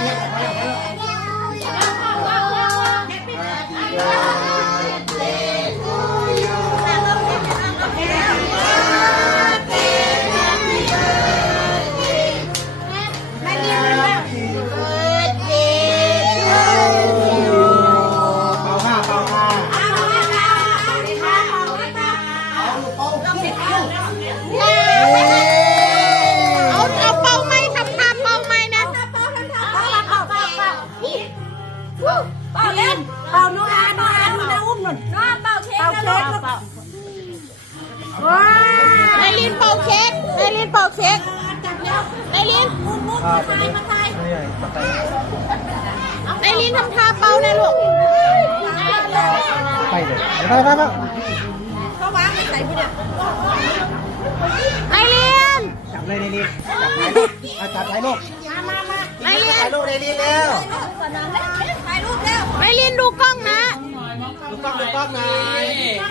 来了，来了。 เป่าน้องอาน้องอาดูนะอุ้มหน่อยน้องเป่าเค้กนะลูกว้าวไอรินเป่าเค้กไอรินเป่าเค้กไอรินอุ้มอุ้มมาทยมาไทยไอรินทำท่าเป่าเลยลูกไปเลยไปไปไปเขาวางไปใส่กูเนี่ยนายลินจับเลยนายลินจับถ่ายรูปมามามาไอเรียนถ่ายลูกนายลินเร็ว กล้องดูกล้องหน่อย